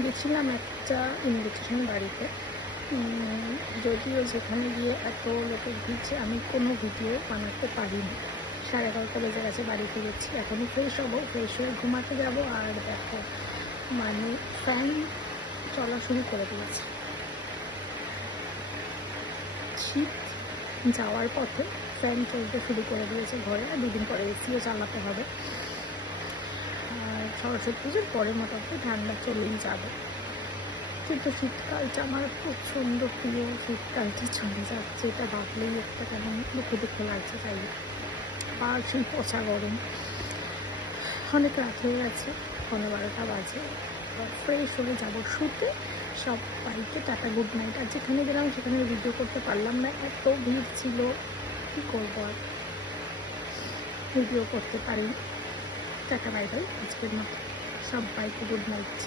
গেছিলাম একটা ইনভিটেশন বাড়িতে। যদিও যেখানে গিয়ে এত লোকের ভিড় আমি কোনো ভিডিও বানাতে পারিনি। 11:30 বেজে গেছে, বাড়ি ফিরেছি। এখনই ফ্রেশ হবো, ফ্রেশ হয়ে ঘুমাতে যাব। আর দেখো মানে ফ্যান চলা শুরু করে দিয়েছে। শীত যাওয়ার পথে ফ্যান চলতে শুরু করে দিয়েছে ঘরে। আর দুদিন পরে এসিও চালাতে হবে। আর সরস্বতী পুজোর পরে মোটামুটি ঠান্ডা চলেই যাবে। কিন্তু শীতকালটা আমার প্রচণ্ড প্রিয়। শীতকালটা চলে যাচ্ছে, এটা ভাবলেই একটা কেমন দুঃখ লাগছে। তাই আর সেই পচা গরম। অনেক রাত হয়ে গেছে, 11:30 বাজে। ফ্রেশ হয়ে যাবো শুতে। সবাইকে টাটা, গুড নাইট। আর যেখানে গেলাম সেখানে ভিডিও করতে পারলাম না, এত ভিড় ছিল। কী করবো আর, ভিডিও করতে পারি। Tata, bye bye. আজকের মতো সবাইকে গুড নাইট।